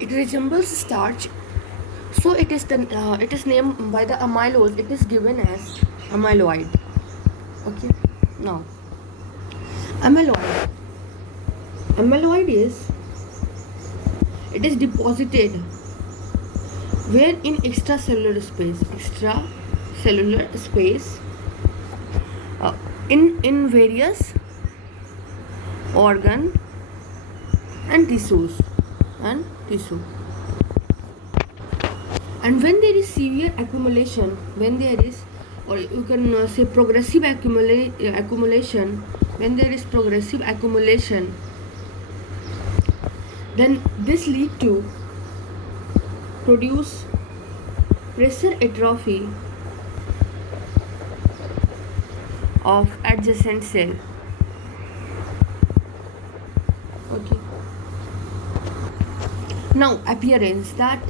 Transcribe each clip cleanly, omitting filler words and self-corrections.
It resembles starch, so it is named by the amylose. It is given as amyloid. Okay. Now, amyloid. Amyloid is deposited where in extracellular space in various organ and tissue. And when there is severe accumulation, or you can say progressive accumulation, when there is progressive accumulation, then this lead to produce pressure atrophy of adjacent cell. Okay. Now, appearance, that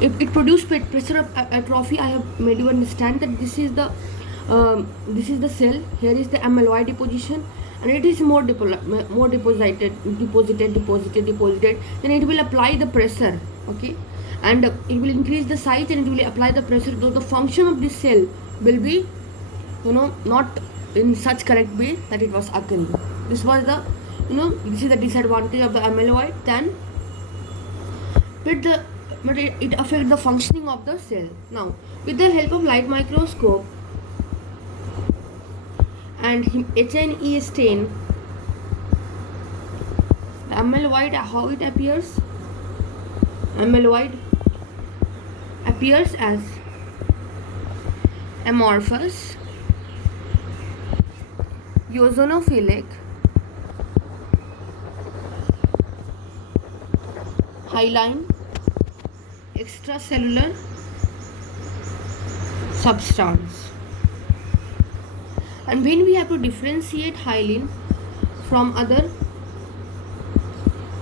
it produces pressure atrophy. I have made you understand that this is the cell. Here is the amyloid deposition, and it is more deposited. Then it will apply the pressure. Okay, and it will increase the size and it will apply the pressure. So the function of this cell will be, not in such correct way that it was occurring. This was the, this is the disadvantage of the amyloid. Then, but it affects the functioning of the cell. Now, with the help of light microscope and H&E stain, amyloid, how it appears? Amyloid appears as amorphous, eosinophilic, hyaline, extracellular substance. And when we have to differentiate hyaline from other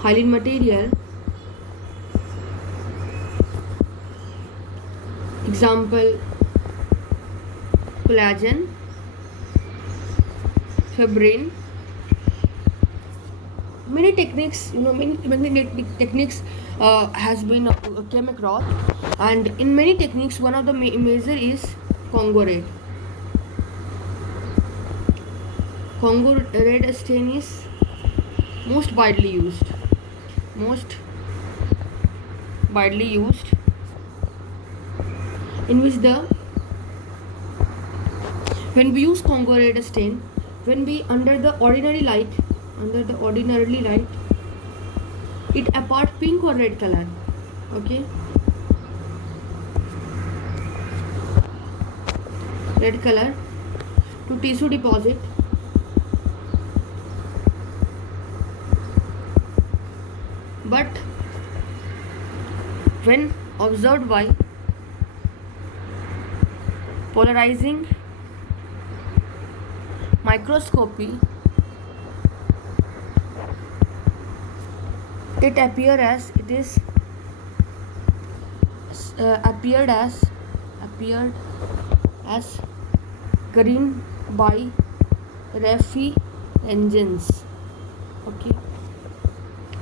hyaline material, example collagen, fibrin, many techniques, many techniques has been came across, and in many techniques one of the major is Congo red. Congo red stain is most widely used, in which when we use Congo red stain, when we under the ordinary light, it apart pink or red color. Okay, red color to tissue deposit. But when observed by polarizing microscopy, it appeared as green by refulgence. Okay.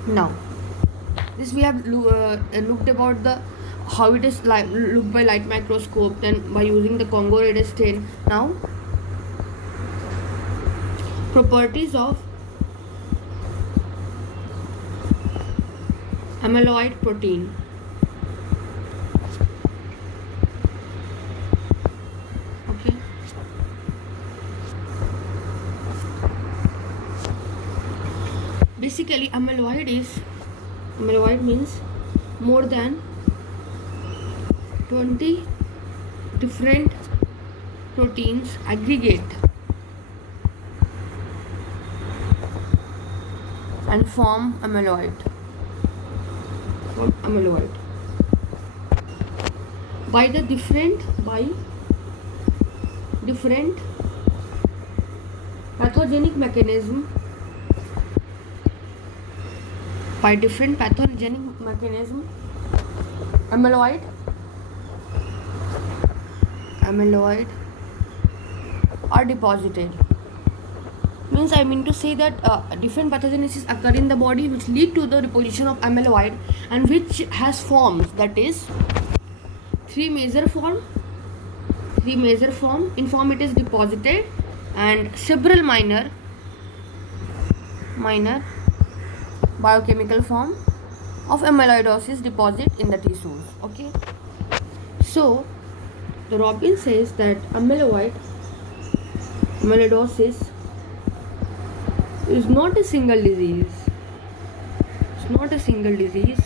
Now, this we have looked about the how it is looked by light microscope, then by using the Congo red stain. Now, properties of amyloid protein. Okay. Basically, amyloid means more than 20 different proteins aggregate and form amyloid. By different pathogenic mechanism. Amyloid are deposited Means I mean to say that different pathogenesis occur in the body which lead to the deposition of amyloid, and which has forms, that is three major form. In form it is deposited, and several minor biochemical form of amyloidosis deposit in the tissues. Okay, so the Robbins says that amyloidosis is not a single disease. It's not a single disease.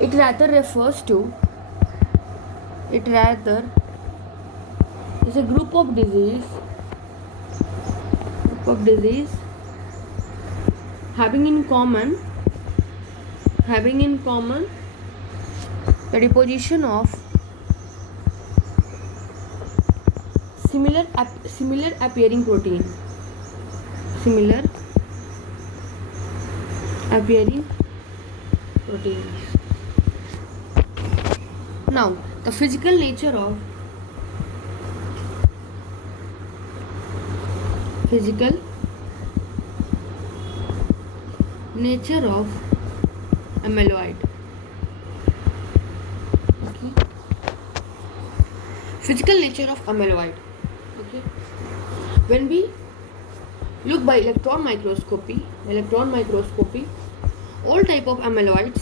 It rather is a group of disease having in common the deposition of similar appearing proteins. Now, the physical nature of amyloid. Okay. Physical nature of amyloid. Okay. When we look by electron microscopy, all type of amyloid,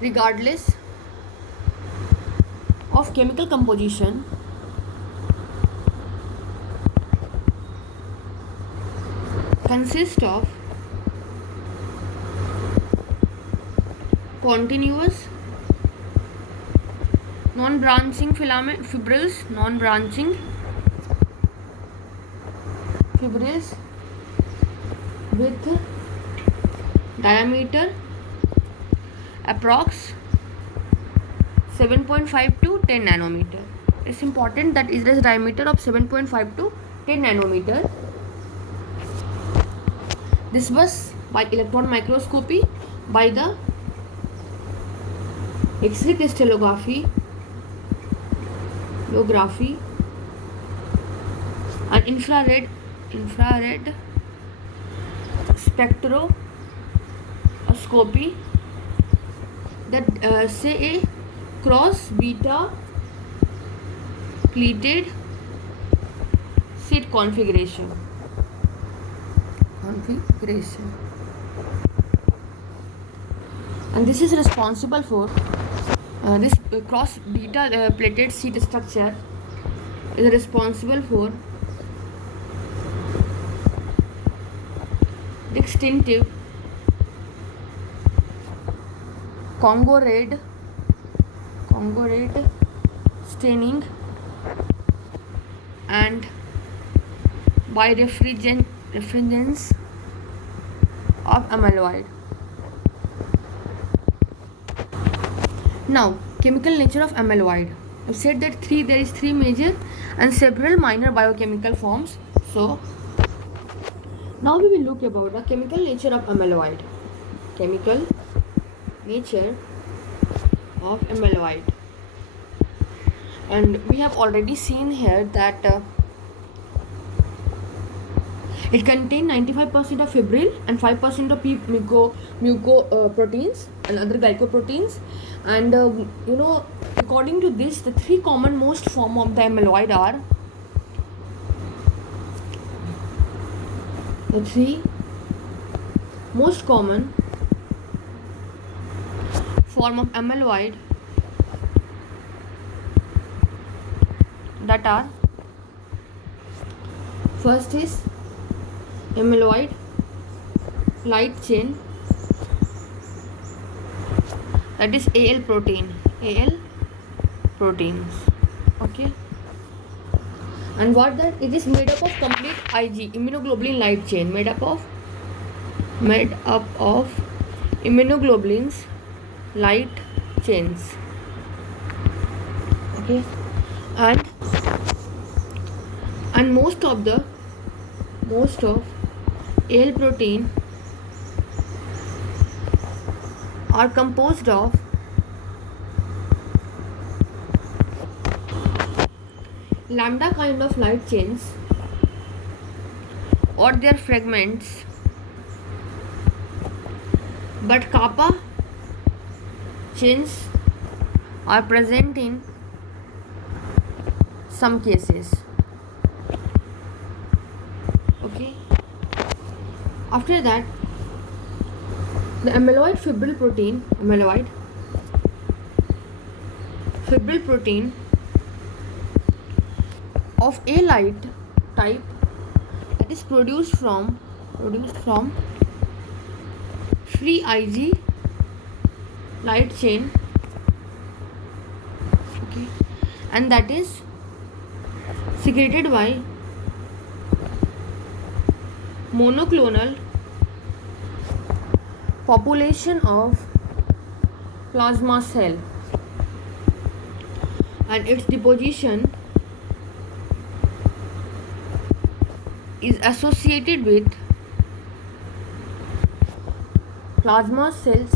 regardless of chemical composition, consist of continuous non-branching fibrils with diameter approx 7.5 to 10 nanometer. It's important that is the diameter of 7.5 to 10 nanometer. This was by electron microscopy, by the X-ray crystallography, and infrared spectroscopy, that say a cross beta pleated sheet configuration. And this is responsible for this cross beta plated sheet structure is responsible for distinctive Congo red staining and by refrigerants of amyloid. Now, chemical nature of amyloid. I've said that there is three major and several minor biochemical forms. So now we will look about the chemical nature of amyloid. And we have already seen here that it contains 95% of fibril and 5% of mucoproteins and other glycoproteins. And according to this, the three common most form of the amyloid are the three most common form of amyloid that are: first is amyloid light chain, that is AL proteins. Okay, and what that it is made up of complete IG immunoglobulin light chain, made up of immunoglobulins light chains. Okay, and most of AL protein are composed of lambda kind of light chains or their fragments, but kappa chains are present in some cases. Okay. After that, the amyloid fibril protein of A light type that is produced from free Ig light chain, okay, and that is secreted by monoclonal population of plasma cell, and its deposition is associated with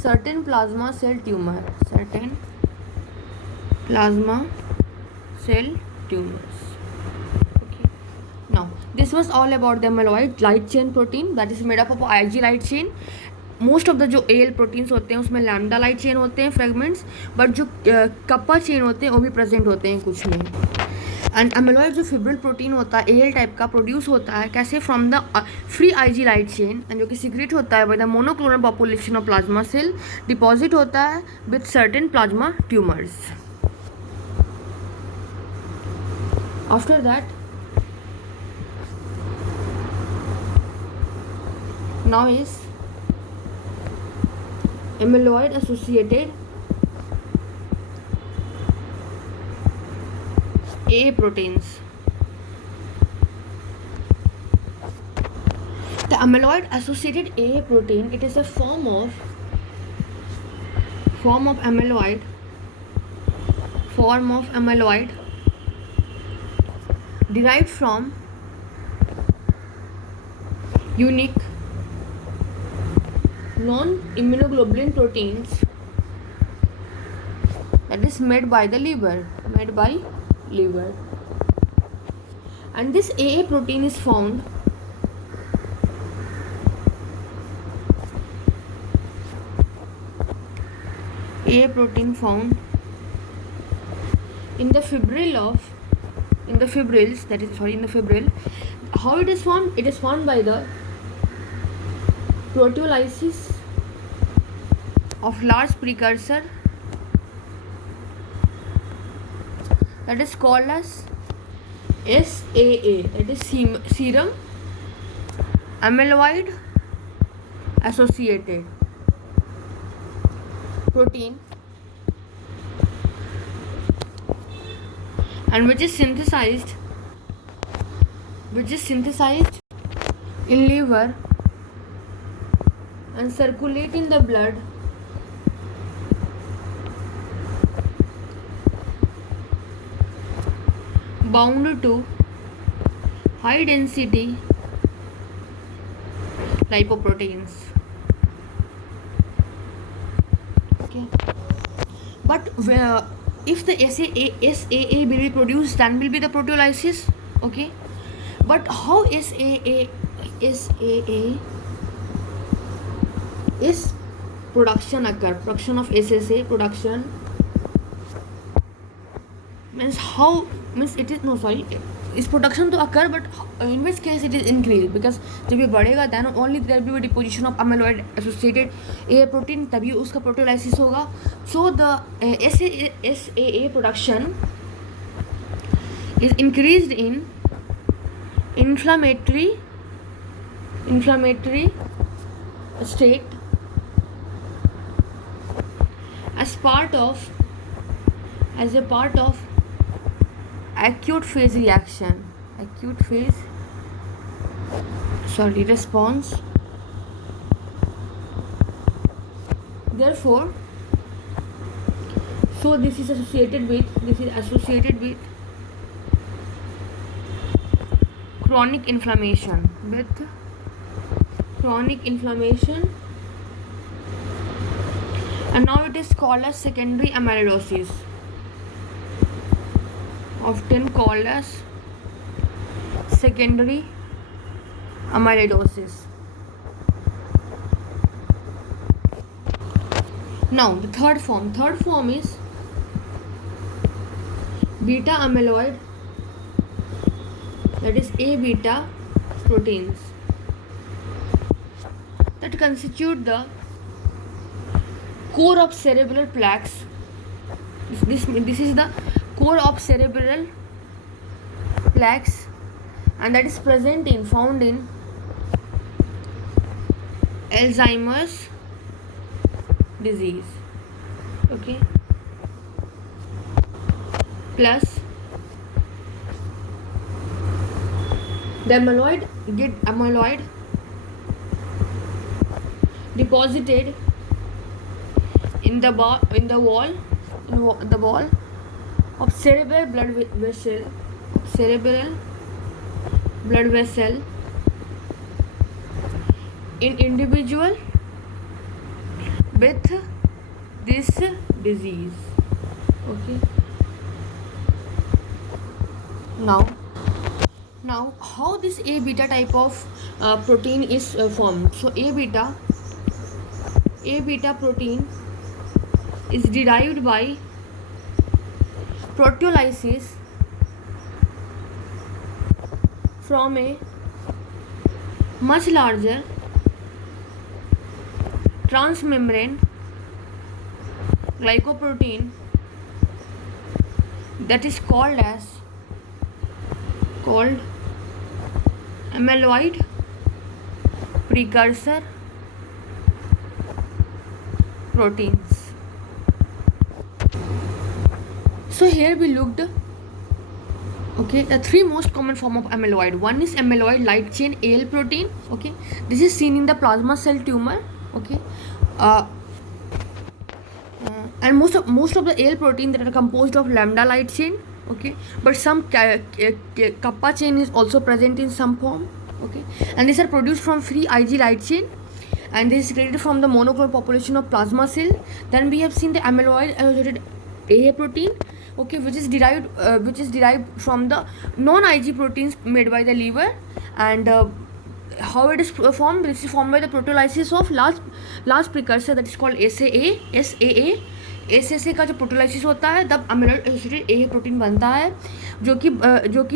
certain plasma cell tumors. Okay. Now, this was all about the amyloid light chain protein that is made up of Ig light chain. Most of the जो L proteins होते हैं उसमें lambda light chain होते हैं fragments, but जो kappa chain होते हैं वो भी प्रेजेंट होते हैं कुछ में. एंड एमिलॉइड जो फिब्रिल प्रोटीन होता है एल टाइप का प्रोड्यूस होता है कैसे from the free Ig light chain, and जो कि सीक्रेट होता है by the monoclonal population of plasma cell, deposit होता है with certain plasma tumours. After that now is amyloid associated A proteins. The amyloid associated A protein, it is a form of amyloid derived from unique non-immunoglobulin proteins that is made by liver, and this AA protein is found in the fibril. How it is formed? It is formed by the proteolysis of large precursor that is called as SAA, that is serum amyloid associated protein, and which is synthesized in liver and circulate in the blood bound to high density lipoproteins. Okay, but if the SAA will be produced, then will be the proteolysis. Okay, but how SAA is production of SSA production is production to occur, but in which case it is increased, because जब ये बढ़ेगा then only there will be deposition of amyloid associated A protein, तभी उसका proteolysis होगा. So the SAA production is increased in inflammatory state as a part of acute phase response. Therefore, so this is associated with chronic inflammation, and now it is called as secondary amyloidosis. often called as secondary amyloidosis. Now the third form is beta amyloid, that is A beta proteins that constitute the core of cerebral plaques. This is the core of cerebral plaques, and that is found in Alzheimer's disease. Okay. Plus the amyloid deposited in the wall of cerebral blood vessel in individual with this disease. Okay. Now how this A beta type of protein is formed. So A beta protein is derived by proteolysis from a much larger transmembrane glycoprotein that is called amyloid precursor proteins. So here we looked, okay, the three most common form of amyloid. One is amyloid light chain AL protein. Okay, this is seen in the plasma cell tumor. Okay, and most of the AL protein that are composed of lambda light chain. Okay, but some kappa chain is also present in some form. Okay, and these are produced from free IG light chain, and this is created from the monoclonal population of plasma cell. Then we have seen the amyloid associated AA protein, okay, which is derived from the non-IG proteins made by the liver. And how it is formed? This is formed by the proteolysis of large precursor that is called SAA. SSA का जो प्रोटोलाइसिस होता है तब अमीलॉइड associated ए protein बनता है, जो कि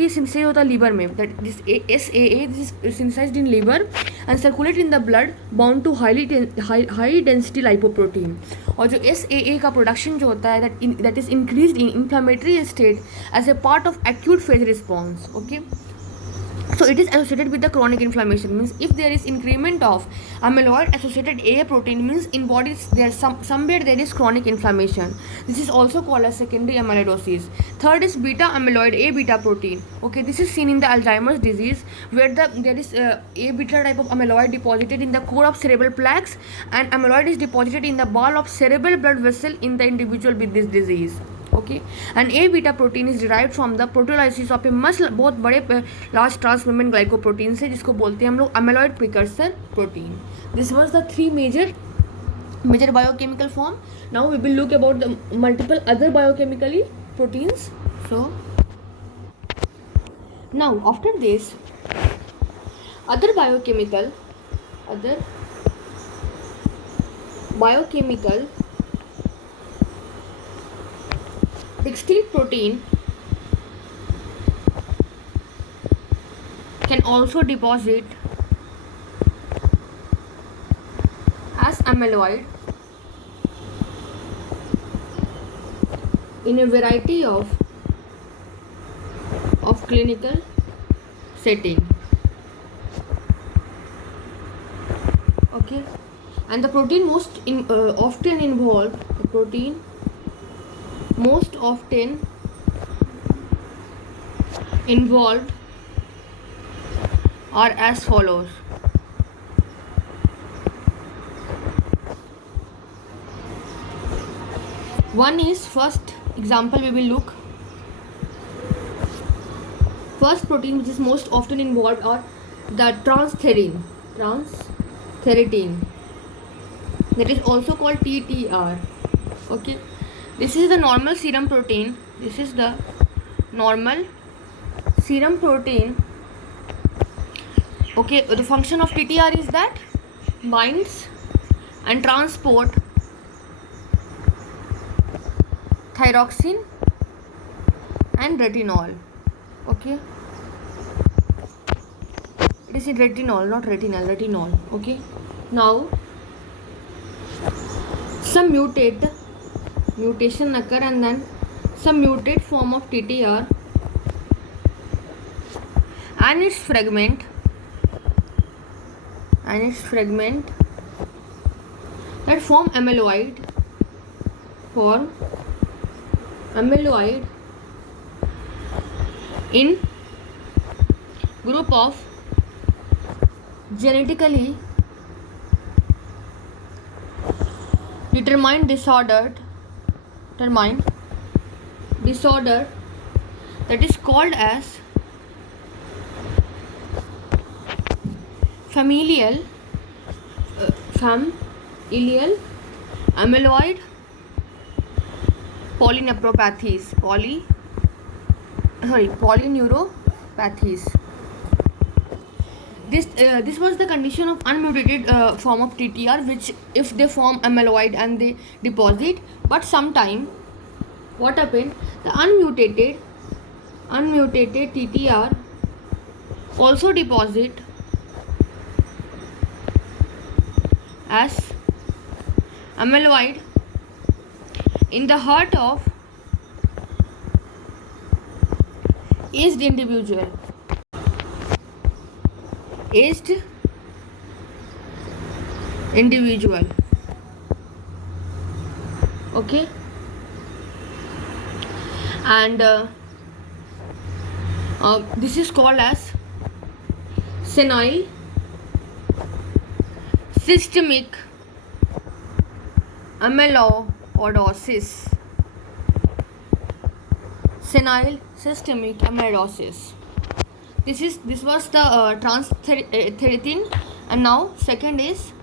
synthesise होता है लीवर में. That this SAA this is synthesised in liver and circulate in the blood bound to high density lipoprotein. और जो एसएए का प्रोडक्शन जो होता है that is increased in inflammatory state as a part of acute phase response. Okay, so it is associated with the chronic inflammation. Means if there is increment of amyloid associated AA protein, means in bodies there somewhere there is chronic inflammation. This is also called as secondary amyloidosis. Third is beta amyloid A beta protein. Okay, this is seen in the Alzheimer's disease where there is A beta type of amyloid deposited in the core of cerebral plaques, and amyloid is deposited in the wall of cerebral blood vessel in the individual with this disease. Okay, and A beta protein is derived from the proteolysis of a बहुत बड़े large transmembrane glycoprotein से, जिसको बोलते हैं हम लोग amyloid precursor protein. This was the three major biochemical form. Now we will look about the multiple other biochemically proteins. So now after this, other biochemical discrete protein can also deposit as amyloid in a variety of clinical setting. Okay, and the protein most often involved are as follows. One is, first example we will look. First protein which is most often involved are the transthyretin, that is also called TTR. Okay, this is the normal serum protein. This is the normal serum protein. Okay, the function of TTR is that binds and transport thyroxine and retinol. Okay, it is in retinol, not retinal, retinol. Okay, now some mutation occur, and then some mutate form of TTR and its fragment that form amyloid in group of genetically determined disorder that is called as familial amyloid polyneuropathies. This was the condition of unmutated form of TTR, which if they form amyloid and they deposit, but sometime what happened, the unmutated TTR also deposit as amyloid in the heart of aged individual. Okay, and this is called as senile systemic amyloidosis. This was the transthyretin, and now second is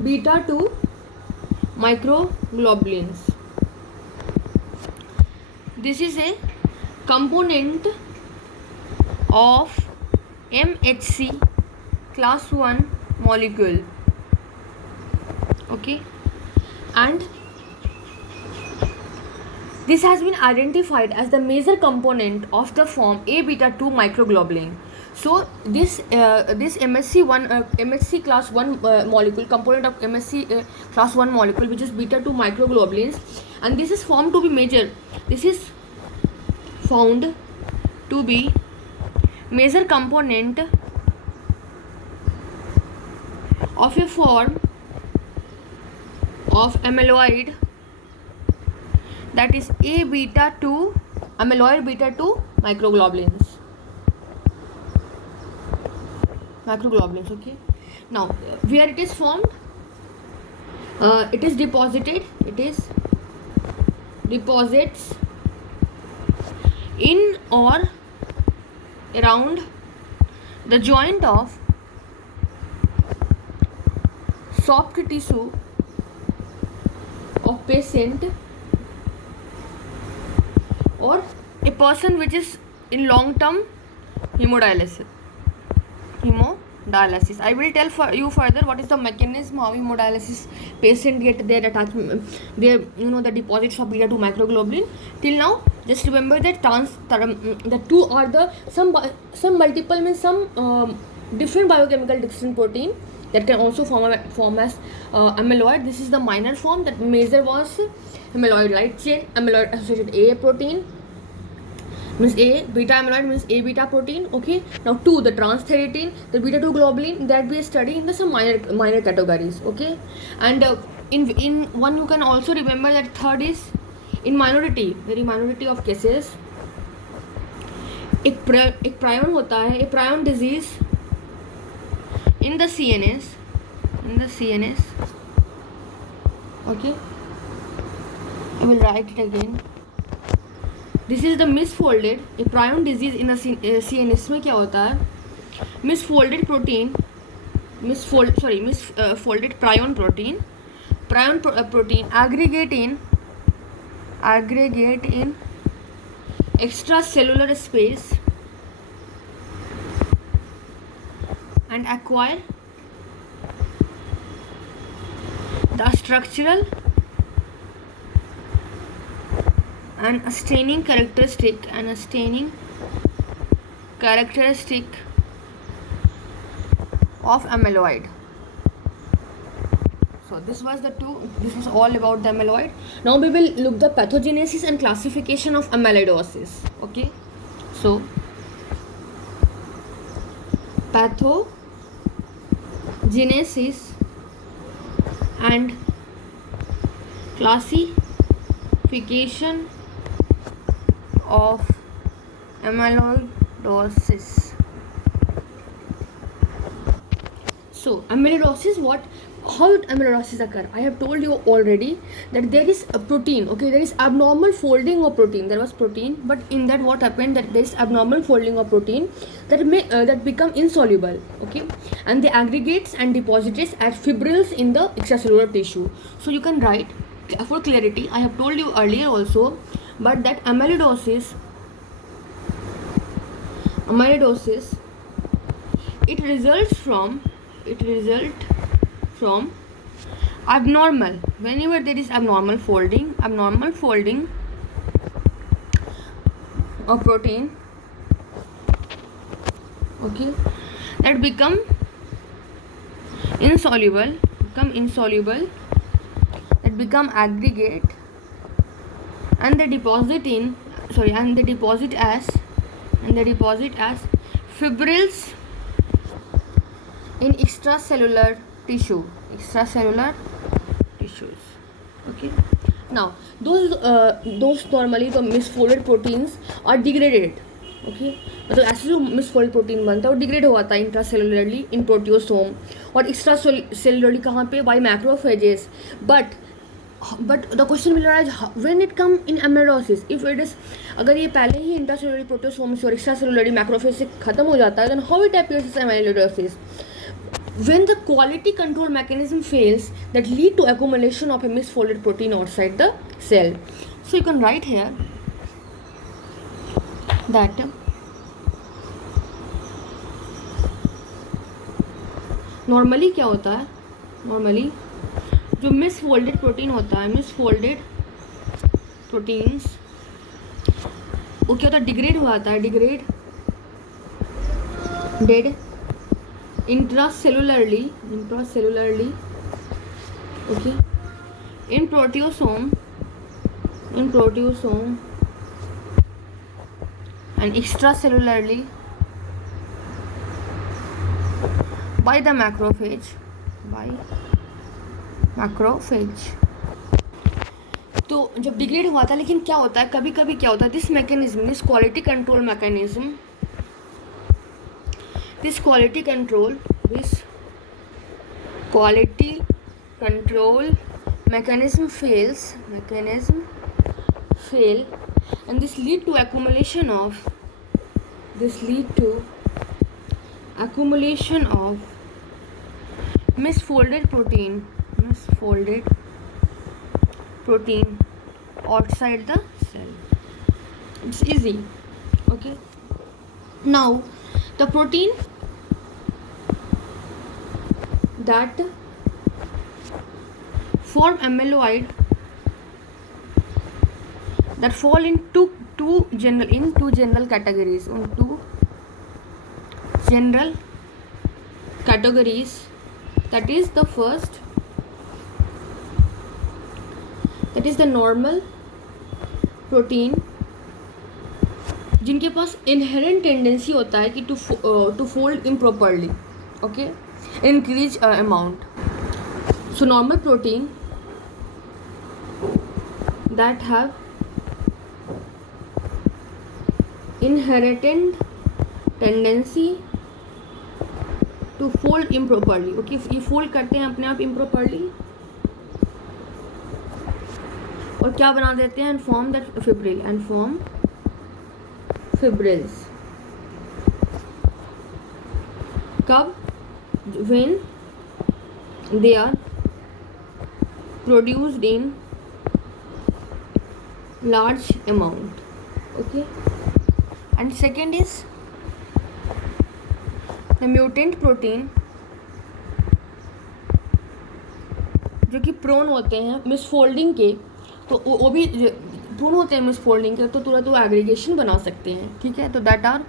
beta 2 microglobulins. This is a component of MHC class 1 molecule. Okay, and this has been identified as the major component of the form A beta 2 microglobulin. So this MHC class 1 molecule, component of MHC class 1 molecule, which is beta 2 microglobulins, and this is found to be major. This is found to be major component of a form of amyloid, that is A beta 2 amyloid beta 2 microglobulins. Okay, now where it is formed, it is deposited, deposits in or around the joint of soft tissue of patient or a person which is in long term hemodialysis. I will tell for you further what is the mechanism how hemodialysis patient get their attachment, their the deposits of beta 2 microglobulin. Till now, just remember that the two are the some multiple means some different biochemical distinct protein that can also form as amyloid. This is the minor form. That major was amyloid light chain, amyloid associated A protein means A, beta amyloid means A beta protein. Okay, now 2, the transthyretin, the beta 2 globulin, that we study in the some minor categories. Okay, and in one you can also remember that third is in minority, very minority of cases एक prion होता है, a prion disease in the CNS. Okay, I will write it again. This is the misfolded, a prion disease in the CNS में क्या होता है, misfolded prion protein aggregate in aggregate in extracellular space and acquire the structural and a staining characteristic of amyloid. So this was all about the amyloid. Now we will look the pathogenesis and classification of amyloidosis. Okay, so pathogenesis and classification of amyloidosis. So amyloidosis, how amyloidosis occur? I have told you already that there is a protein, okay, there is abnormal folding of protein. There was protein, but in that what happened, that there is abnormal folding of protein that become insoluble, okay, and they aggregates and deposits as fibrils in the extracellular tissue. So you can write, for clarity, I have told you earlier also, but that amyloidosis it results from abnormal, whenever there is abnormal folding of protein, okay, that become insoluble, that become aggregate, and they deposit as fibrils in extracellular tissues. Okay, now those normally the misfolded proteins are degraded. Okay, मतलब ऐसे जो misfolded protein बनता है वो degrade होता है intracellularly in proteasome और extracellularly कहाँ पे, by macrophages. But the question will arise, when it come in amyloidosis, if it is, अगर ये पहले ही intracellular proteasome से और extracellular macrophage से खत्म हो जाता है, then how it appears as amyloidosis? When the quality control mechanism fails, that lead to accumulation of a misfolded protein outside the cell. So you can write here that normally क्या होता है, normally जो misfolded protein होता है, misfolded proteins वो क्या होता है, degrade हो जाता है, degraded intracellularly, okay, in proteasome and extracellularly by the macrophage. तो जब डिग्रेड हुआ था, लेकिन क्या होता है, कभी कभी क्या होता है, this quality control mechanism fail, and this lead to accumulation of misfolded protein outside the cell. It's easy. Okay, now the protein that form amyloid that fall in two general categories. That is the first, that is the normal protein जिनके पास inherent tendency होता है कि to fold improperly, okay, increase amount. So normal protein that have inherent tendency to fold improperly, okay, ये fold करते हैं अपने आप improperly और क्या बना देते हैं, and form fibrils. कब? When they are produced in large amount. Okay, and second is the mutant protein जो कि प्रोन होते हैं मिसफोल्डिंग के, तो वो भी प्रोन होते हैं मिसफोल्डिंग के, तो तुरंत वो एग्रीगेशन बना सकते हैं. ठीक है, तो that are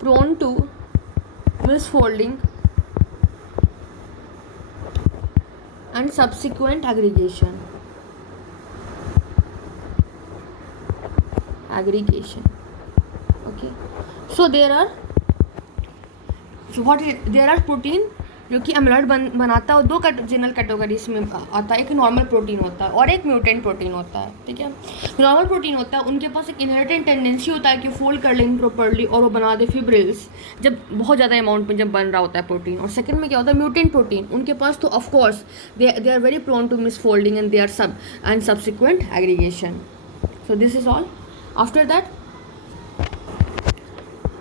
prone to misfolding and subsequent aggregation. Okay, so there are protein जो कि एमिलॉइड बनाता है, और दो जनरल कैटेगरीज में आता है. एक नॉर्मल प्रोटीन होता है और एक म्यूटेंट प्रोटीन होता है. ठीक है, नॉर्मल प्रोटीन होता है, उनके पास एक इनहेरिटेंट टेंडेंसी होता है कि फोल्ड कर लेंगे प्रॉपर्ली और वो बना दे फिब्रिल्स जब बहुत ज़्यादा अमाउंट में जब बन रहा होता है प्रोटीन. और सेकंड में क्या होता है, म्यूटेंट प्रोटीन, उनके पास तो of course they are very prone to misfolding and they are subsequent aggregation. So this is all. After that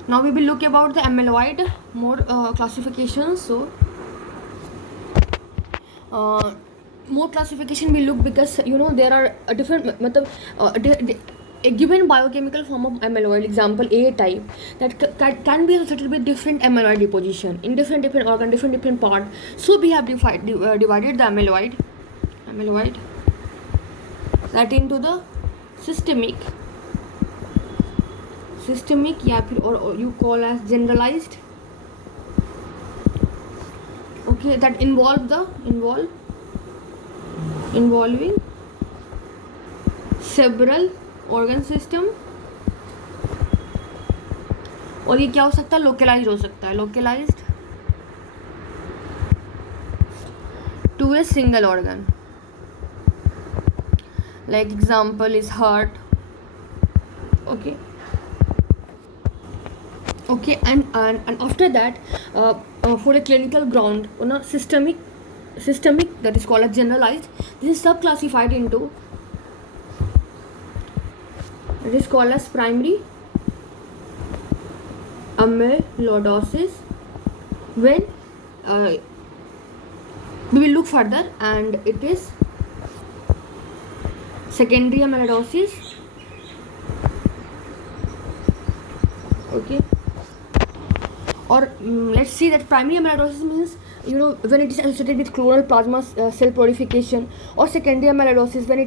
now we will look about the amyloid more classifications. So more classification we look, because you know there are a different a given biochemical form of amyloid, example A type, that can be associated with different amyloid deposition in different organ, different part. So we have divided the amyloid that into the systemic या फिर or you call as generalized. Okay, that involving several organ system. और ये क्या हो सकता है, localized हो सकता है, localized to a single organ. Like example is heart. Okay, and after that for a clinical ground, systemic that is called as generalized. This is subclassified into, it is called as primary amyloidosis. When we will look further, and it is secondary amyloidosis. Okay, or let's see that primary amyloidosis means, you know, when it is associated with clonal plasma cell proliferation, or secondary amyloidosis when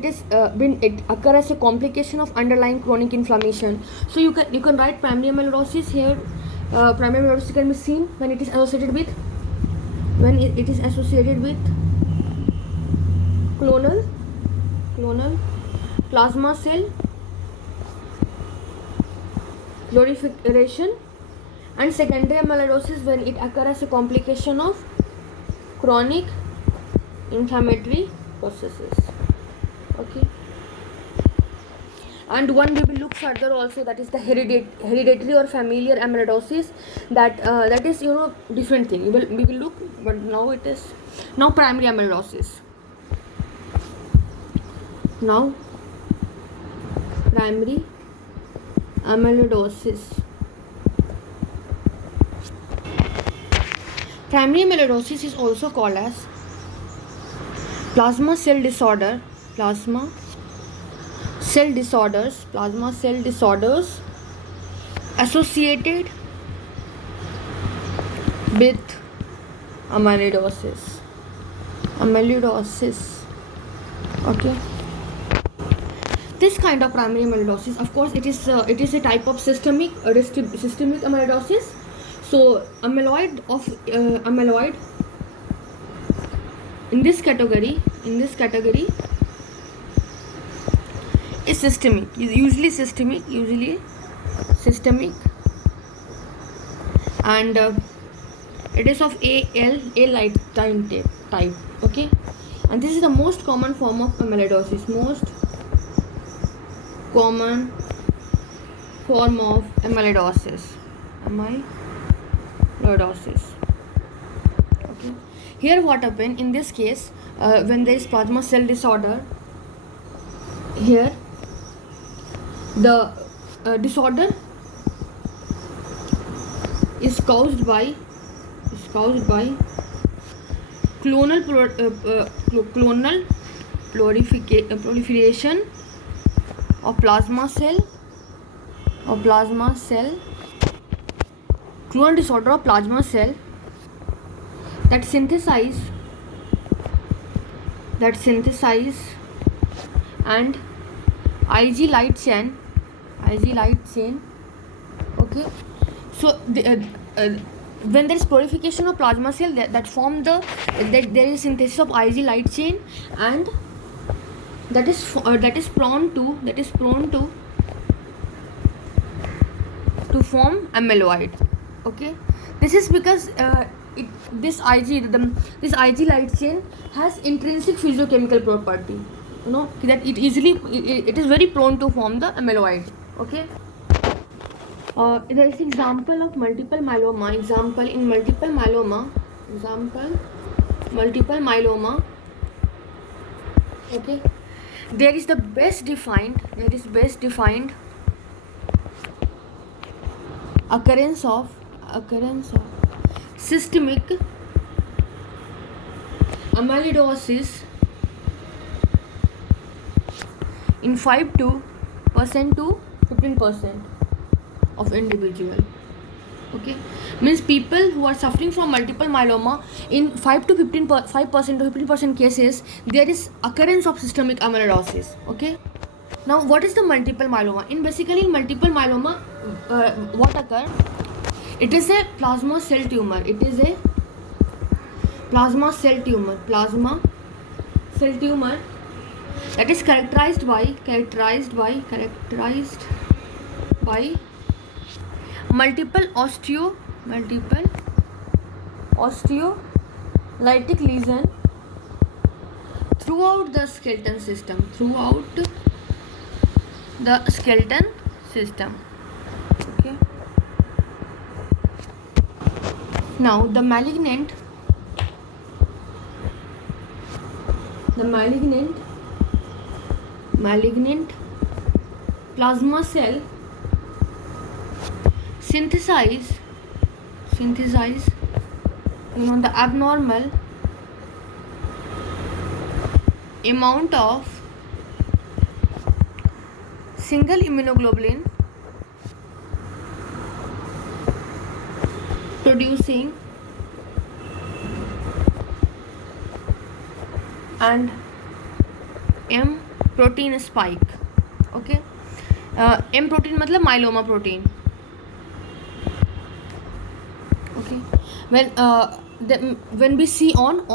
it occurs as a complication of underlying chronic inflammation. So you can write primary amyloidosis here. Primary amyloidosis can be seen when it is associated with clonal plasma cell proliferation, and secondary amyloidosis when it occurs as a complication of chronic inflammatory processes. Okay, and one we will look further also, that is the hereditary or familiar amyloidosis. That is, you know, different thing. We will look, but now primary amyloidosis. Now primary amyloidosis. Primary amyloidosis is also called as plasma cell disorders associated with amyloidosis. Okay, this kind of primary amyloidosis, of course, it is a type of systemic amyloidosis. So amyloid in this category is systemic, usually systemic, and it is of A-like type. Okay, and this is the most common form of amyloidosis. Okay, here what happened in this case, when there is plasma cell disorder, here the disorder is caused by clonal proliferation of plasma cell, clonal disorder of plasma cell that synthesize and Ig light chain. Okay, so when there is purification of plasma cell that form that there is synthesis of Ig light chain, and that is prone to form amyloid. Okay, this is because this Ig light chain has intrinsic physiochemical property, that it is very prone to form the amyloid. Okay, there is example of multiple myeloma. In multiple myeloma. Okay, there is best defined occurrence of systemic amyloidosis in 5% to 15% of individual. Okay, means people who are suffering from multiple myeloma, in 5% to 15% cases there is occurrence of systemic amyloidosis. Okay, now what is the multiple myeloma? In multiple myeloma, what occur? It is a plasma cell tumor. Plasma cell tumor that is characterized by multiple osteolytic lesion throughout the skeleton system. Okay, now the malignant plasma cell synthesize the abnormal amount of single immunoglobulin producing and M protein spike. Okay, M protein मतलब myeloma protein. Okay, when we see on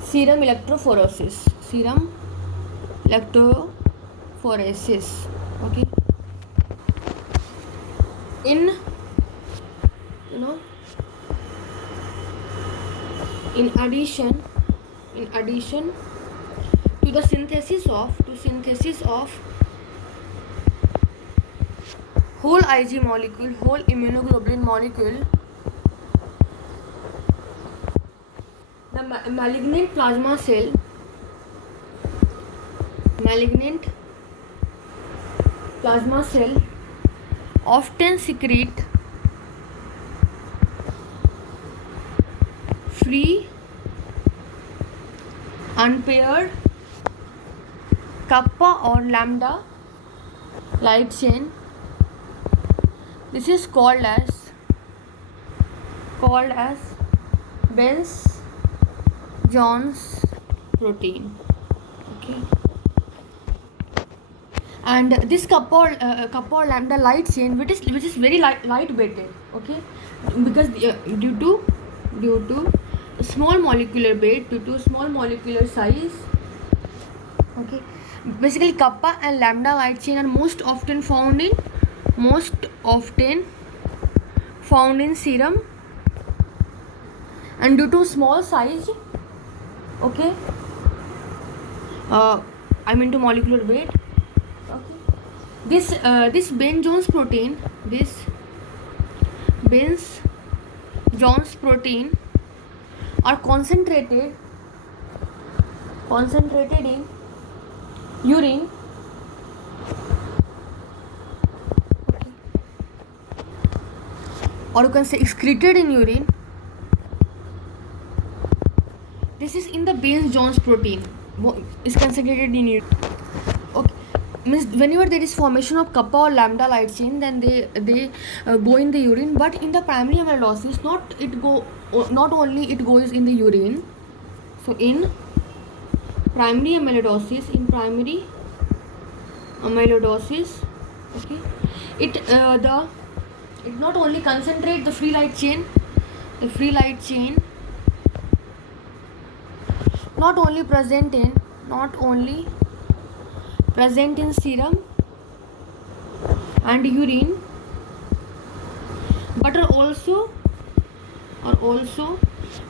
serum electrophoresis. Okay, in addition to the synthesis of whole Ig molecule, whole immunoglobulin molecule, the malignant plasma cell often secrete free unpaired kappa or lambda light chain. This is called as Benz-Jones protein. Okay, and this kappa or lambda light chain, which is very light weighted. Okay, because due to small molecular weight, due to small molecular size. Okay, basically kappa and lambda light chain are most often found in serum, and due to small size, okay, I mean to molecular weight. Okay, this Benz-Jones protein are concentrated in urine. Okay, or you can say excreted in urine. This is in the Benz-Jones protein. is concentrated in urine. Okay, means whenever there is formation of kappa or lambda light chain, then they go in the urine. But in the primary amyloidosis, not only it goes in the urine. So in primary amyloidosis, okay, it not only concentrate the free light chain, not only present in serum and urine, but are also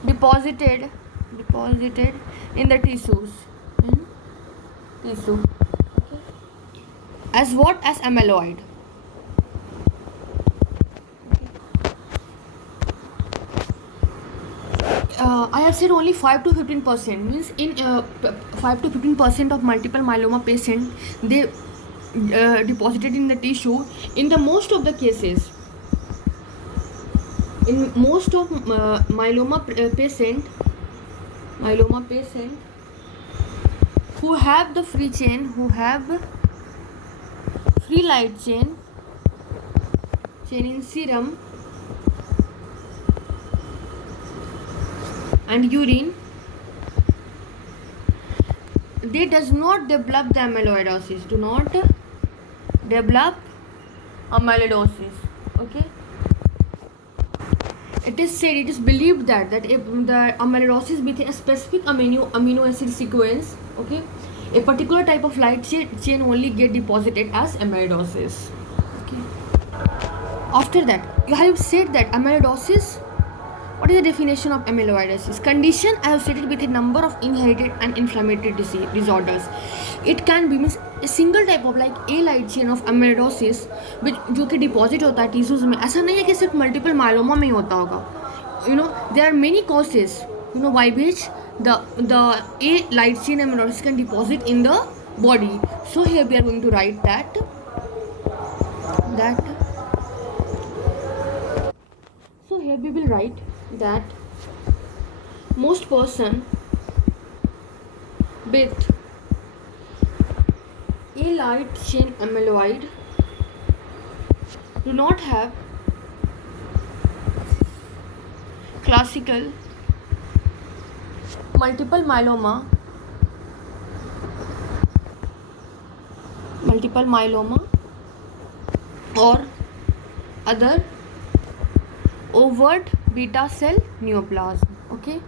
deposited in the tissues, okay, as amyloid. I have said only 5 to 15%, means in 5 to 15% of multiple myeloma patient, they deposited in the tissue. In the most of the cases, in most of myeloma patient who have the free light chain in serum and urine, they does not develop the amyloidosis, okay. It is believed that if the amyloidosis within a specific amino acid sequence, okay, a particular type of light chain only get deposited as amyloidosis, okay. After that, you have said that amyloidosis. What is the definition of amyloidosis? Condition I have stated with a number of inherited and inflammatory disorders. It can be means a single type of like a light chain of amyloidosis which जो कि deposit होता है tissues में. ऐसा नहीं है कि सिर्फ multiple myeloma में ही होता होगा. There are many causes by which the a light chain amyloidosis can deposit in the body. So here we are going to write that so here we will write that most person with a light chain amyloid do not have classical multiple myeloma or other overt beta cell neoplasm, okay.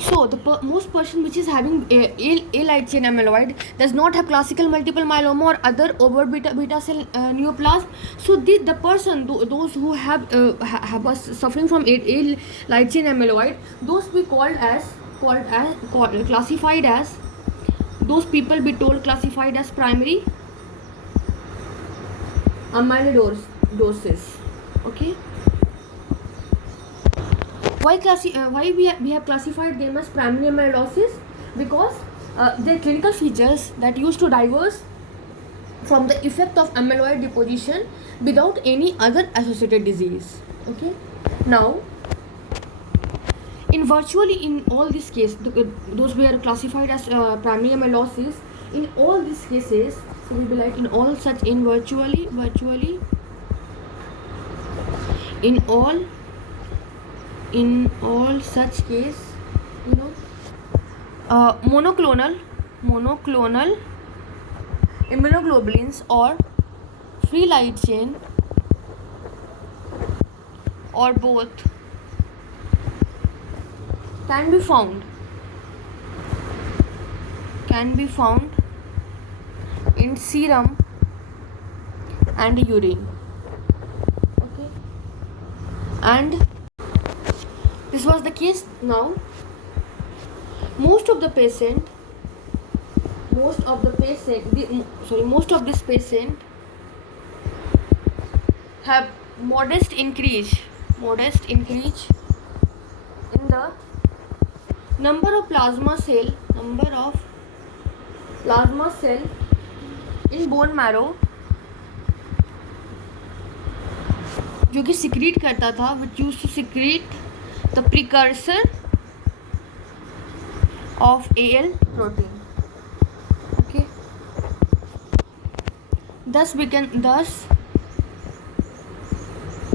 So the most person which is having a light chain amyloid does not have classical multiple myeloma or other overt beta cell neoplasm. So the person those who have suffering from a light chain amyloid, those be classified as those people be told classified as primary amyloidosis, okay. Why we have classified them as primary amyloidosis? Because their clinical features that used to diverse from the effect of amyloid deposition without any other associated disease, okay. Now in all these cases, those were classified as primary amyloidosis. In all these cases, so we will write in all such in virtually in all such case, monoclonal immunoglobulins or free light chain or both can be found in serum and urine, okay. And this was the case. Now most of this patient have modest increase in the number of plasma cell in bone marrow जो कि secrete करता था, which used to secrete the precursor of AL protein. Okay. Thus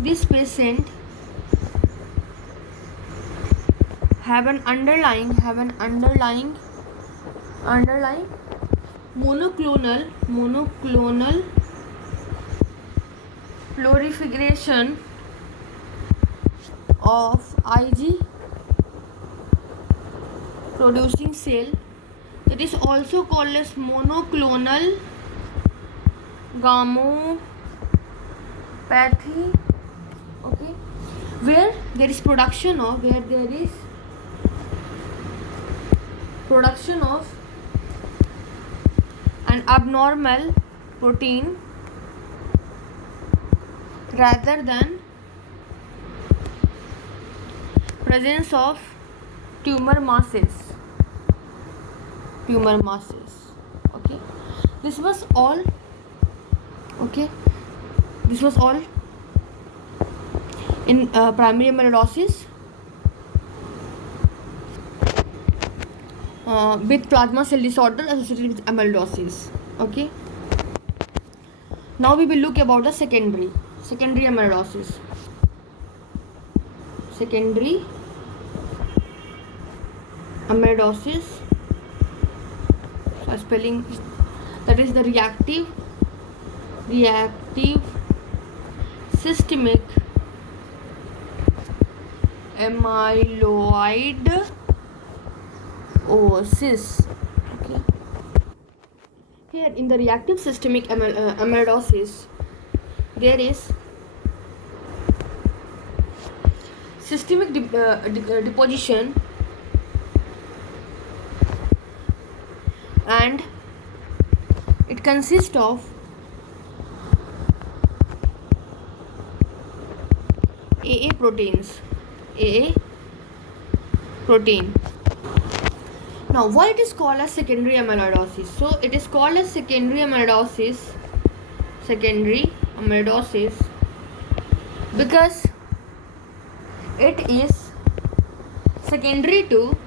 this patient have an underlying monoclonal proliferation of Ig producing cell, that is also called as monoclonal gammopathy. Okay, where there is production of an abnormal protein rather than presence of tumor masses. Okay, this was all. Okay, this was all in primary amyloidosis with plasma cell disorder associated with amyloidosis. Okay, now we will look about the secondary amyloidosis. Secondary amyloidosis, so spelling, that is the reactive systemic amyloidosis. Okay, here in the reactive systemic amyloidosis, there is systemic deposition and it consists of AA protein. Now, why it is called as secondary amyloidosis? So, it is called as secondary amyloidosis because it is secondary to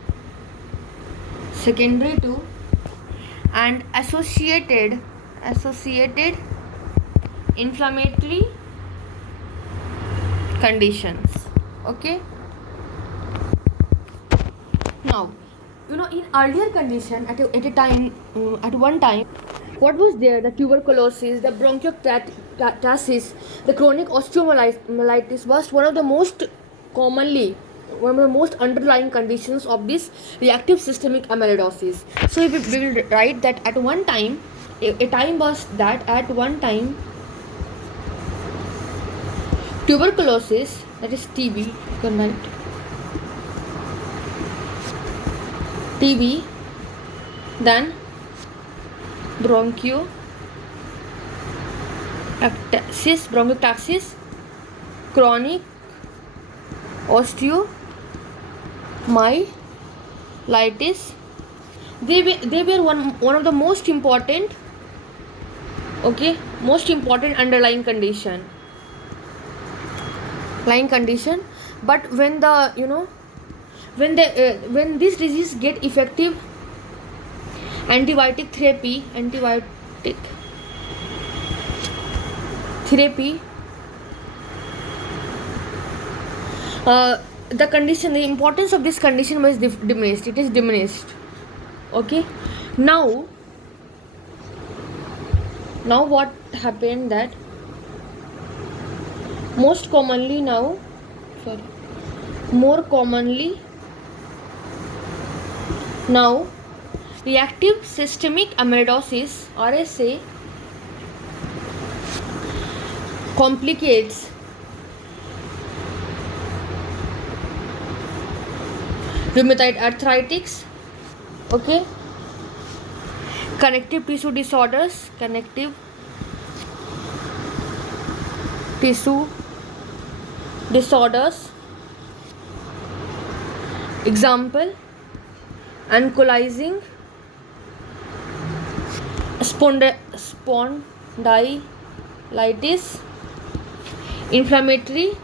and associated inflammatory conditions. Okay, now in earlier condition at one time, what was there? The tuberculosis, the bronchiectasis, the chronic osteomyelitis was one of the most underlying conditions of this reactive systemic amyloidosis. So we will write that at one time, a time was that at one time tuberculosis, that is TB, you can write TB, then bronchiectasis, chronic osteomyelitis. They were one of the most important underlying condition. But when when this disease get effective antibiotic therapy, the importance of this condition was diminished. It is diminished. Okay, now what happened that more commonly now reactive systemic amyloidosis, RSA, complicates rheumatoid arthritis, okay, connective tissue disorders, example ankylosing spondylitis, inflammatory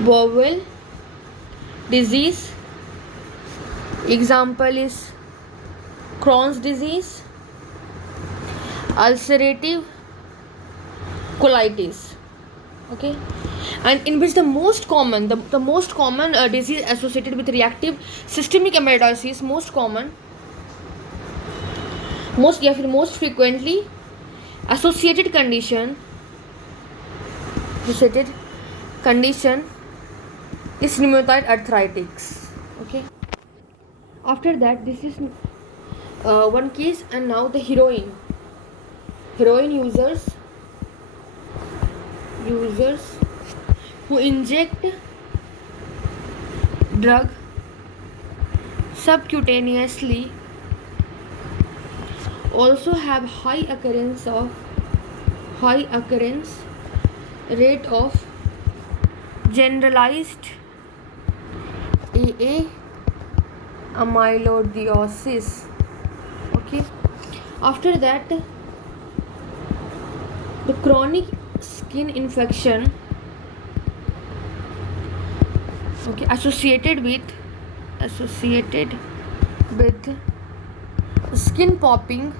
bowel disease. Example is Crohn's disease, ulcerative colitis. Okay, and in which the most common disease associated with reactive systemic amyloidosis, most frequently associated condition is rheumatoid arthritis. Okay, after that, this is one case. And now the heroin users who inject drug subcutaneously also have high occurrence rate of generalized AA amyloidosis. Okay, after that, the chronic skin infection, okay, associated with skin popping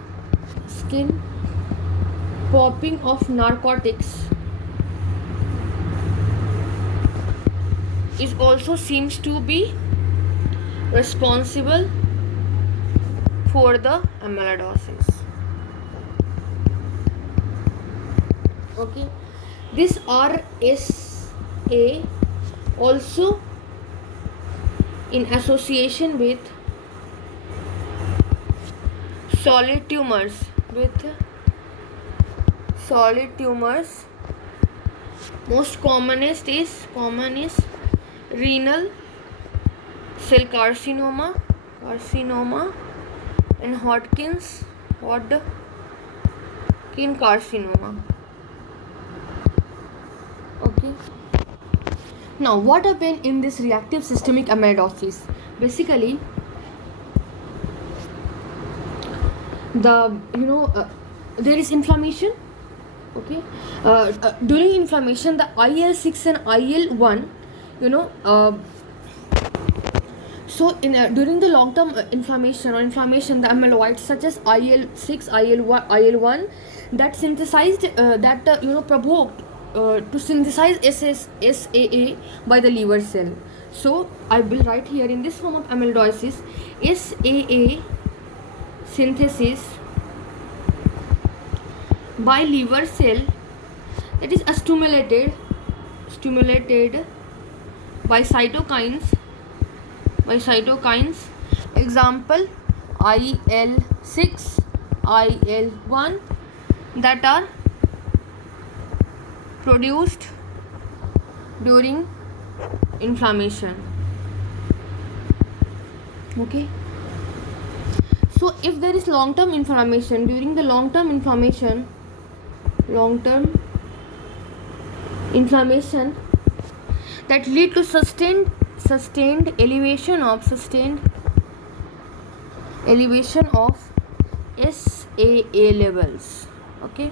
of narcotics is also seems to be responsible for the amyloidosis. Okay, this RSA also in association with solid tumors. Most commonest is renal cell carcinoma and Hodgkin carcinoma. Okay, now what happened in this reactive systemic amyloidosis? Basically, there is inflammation. Okay, during inflammation, the IL-6 and IL-1, so during the long term inflammation, the amyloids such as IL-6, IL-1 that synthesized provoked to synthesize SAA by the liver cell. So I will write here, in this form of amyloidosis, SAA synthesis by liver cell, that is stimulated by cytokines. Example, IL-6, IL-1 that are produced during inflammation. Okay, so if there is long-term inflammation, during the long-term inflammation that lead to sustained elevation of SAA levels. Okay,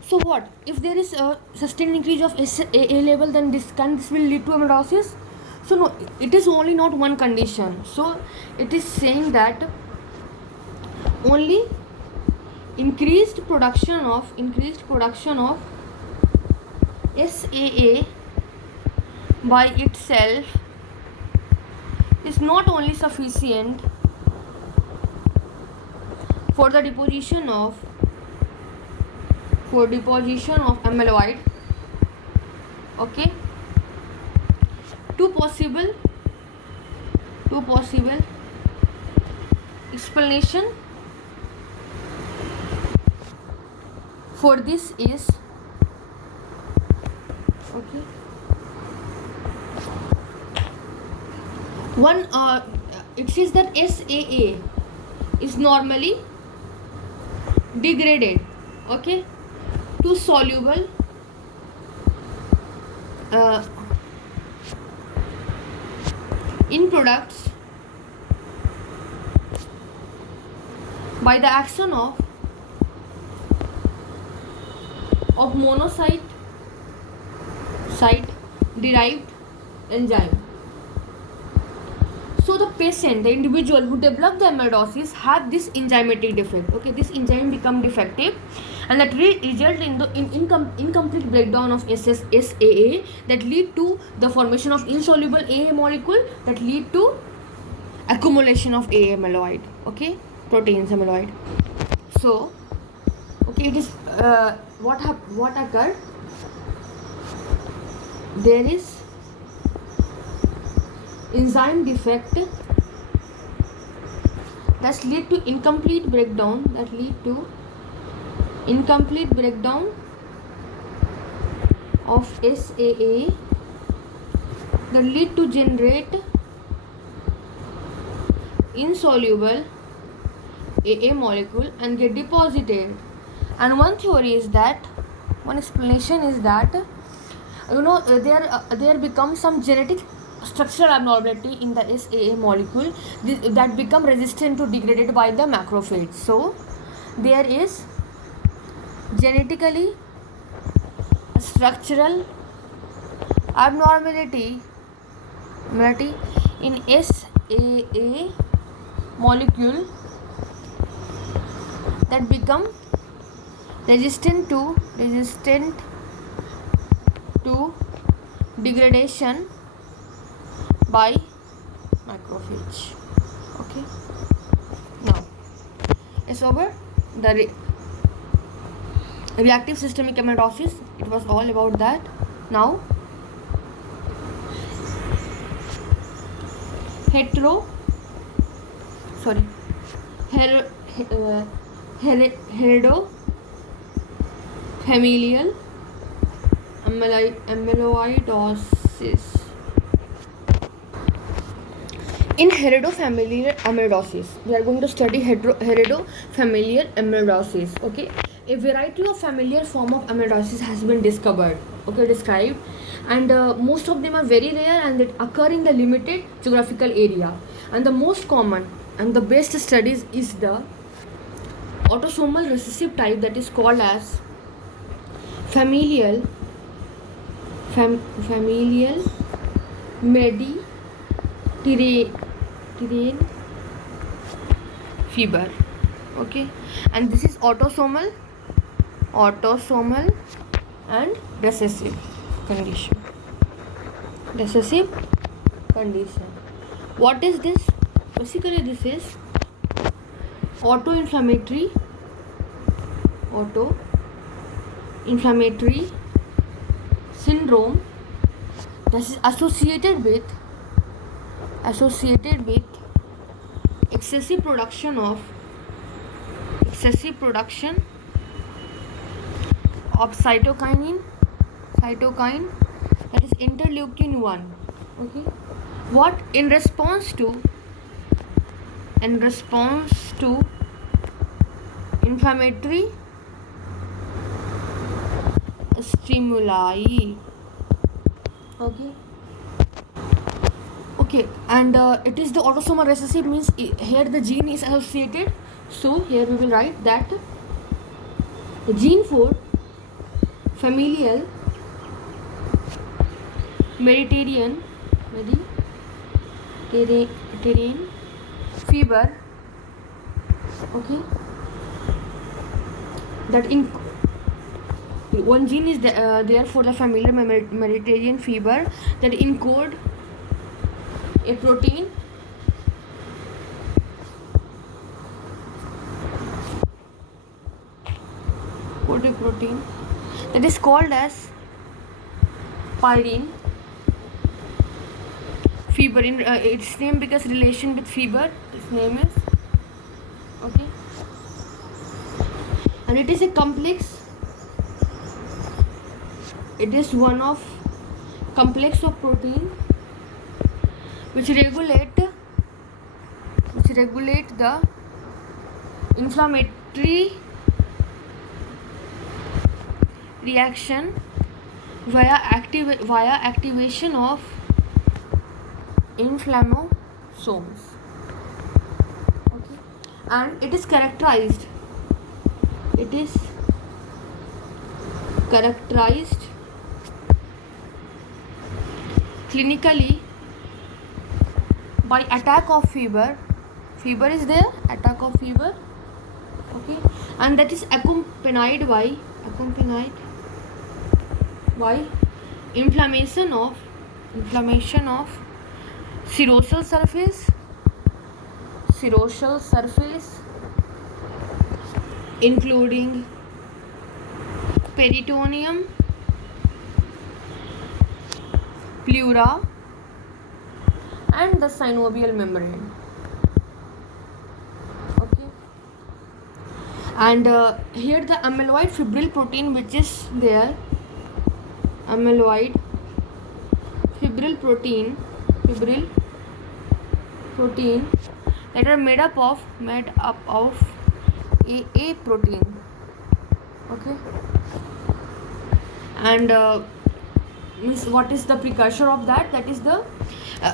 so what if there is a sustained increase of SAA level, then this will lead to amyloidosis? So no, it is only not one condition. So it is saying that only increased production of SAA by itself is not only sufficient for the deposition of amyloid. Okay, two possible explanation for this is, okay, one, it says that SAA is normally degraded, okay, to soluble in products by the action of derived enzyme. So the patient, the individual who developed the amyloidosis, have this enzymatic defect. Okay, this enzyme become defective, and that result in the incomplete breakdown of SAA, that lead to the formation of insoluble AA molecule, that lead to accumulation of AA amyloid. Okay, proteins amyloid. So, okay, it is what occurred. There is enzyme defect that lead to incomplete breakdown, of SAA, that lead to generate insoluble AA molecule and get deposited. And one explanation is that there becomes some genetic structural abnormality in the SAA molecule that become resistant to degraded by the macrophage. So there is genetically structural abnormality in SAA molecule that become resistant to degradation by macrophage. Okay, now it's over. The reactive systemic amyloidosis, it was all about that. Now heredofamilial amyloidosis. In heredofamilial amyloidosis, we are going to study heredofamilial amyloidosis. Okay, a variety of familial form of amyloidosis has been described, and most of them are very rare and they occur in the limited geographical area. And the most common and the best studies is the autosomal recessive type, that is called as familial Mediterranean fever. Okay, and this is autosomal and recessive condition. What is this? Basically, this is autoinflammatory syndrome that is associated with excessive production of cytokine, that is interleukin 1. Okay, what in response to inflammatory stimuli. Okay, and it is the autosomal recessive, means here the gene is associated. So here we will write that the gene for familial Mediterranean fever. Okay, that in one gene is there for the familial Mediterranean fever that encode a protein that is called as pyrin fever. In its name because relation with fever, its name is. Okay, and it is a complex. It is one of complex of protein which regulate the inflammatory reaction via activation of inflammasomes. Okay, and it is characterized clinically by attack of fever. Fever is there, attack of fever, okay, and that is accompanied by inflammation of serosal surface, including peritoneum, pleura, and the synovial membrane. Okay, and here the amyloid fibril protein which is there, amyloid fibril protein that are made up of AA protein. Okay, and what is the precursor of that? That is the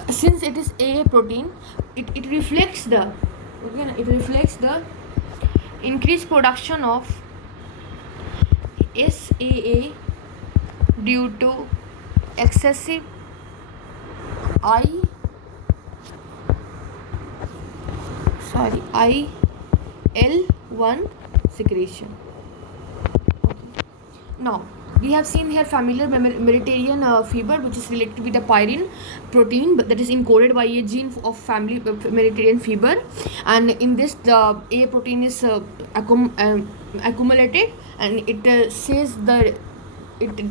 since it is AA protein, it reflects the increased production of SAA due to excessive IL-1 secretion. Okay. Now we have seen here familiar Mediterranean fever, which is related with the pyrin protein, but that is encoded by a gene of family Mediterranean fever, and in this the A protein is accumulated, and it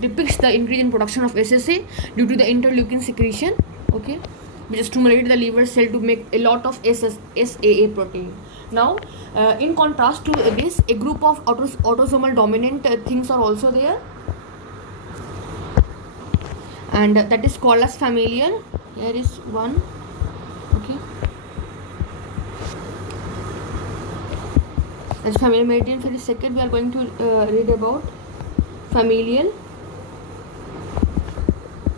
depicts the increase in production of SSA due to the interleukin secretion, okay, which stimulated the liver cell to make a lot of SAA protein. Now, in contrast to this, a group of autosomal dominant things are also there, and that is called as familial. Here is one. Okay, as familial Mediterranean. For the second, we are going to read about familial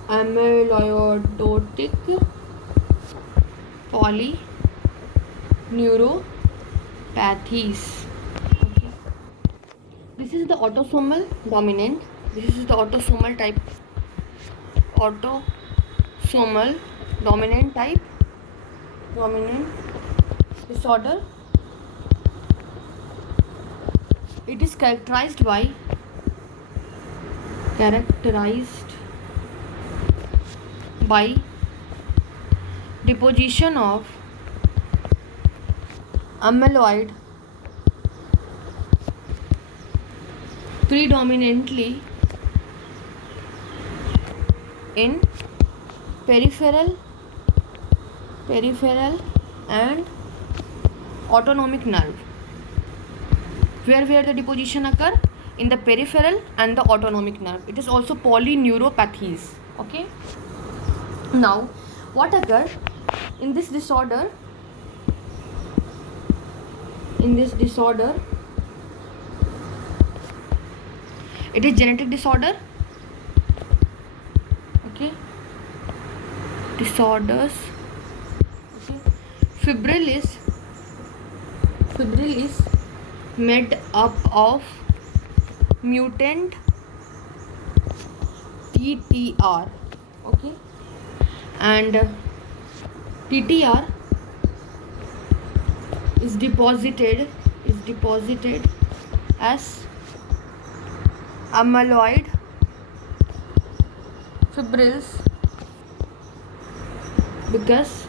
amyloidotic polyneuropathies. Okay. This is the autosomal dominant. This is the autosomal dominant disorder. It is characterized by deposition of amyloid predominantly in peripheral and autonomic nerve. Where the deposition occur? In the peripheral and the autonomic nerve. It is also polyneuropathies. Okay. Now, what occurs in this disorder? It is genetic disorder. Okay. Disorders. Okay. Fibril is made up of mutant TTR. Okay, and TTR is deposited as amyloid fibrils because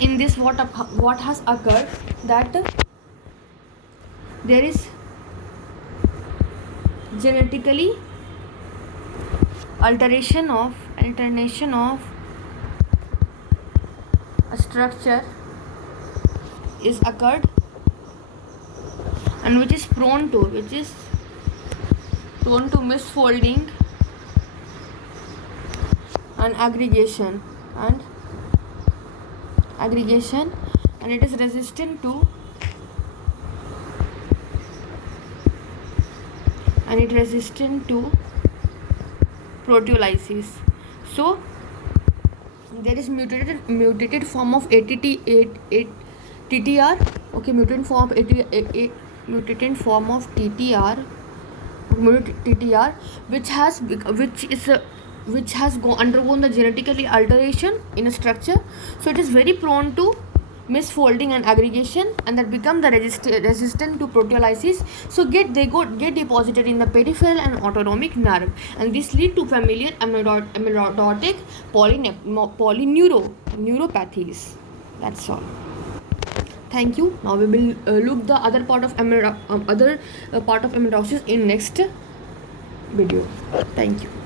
in this what has occurred, that there is genetically alternation of a structure is occurred, and which is prone to misfolding and aggregation, and it is resistant to proteolysis. So there is mutated form of TTR. Okay, mutant form of TTR. TTR, which has undergone the genetically alteration in a structure, so it is very prone to misfolding and aggregation, and that become the resistant to proteolysis. So get deposited in the peripheral and autonomic nerve, and this lead to familiar amyloidotic polyneuropathies. That's all. Thank you. Now we will look the other part of amyloidosis in next video. Thank you.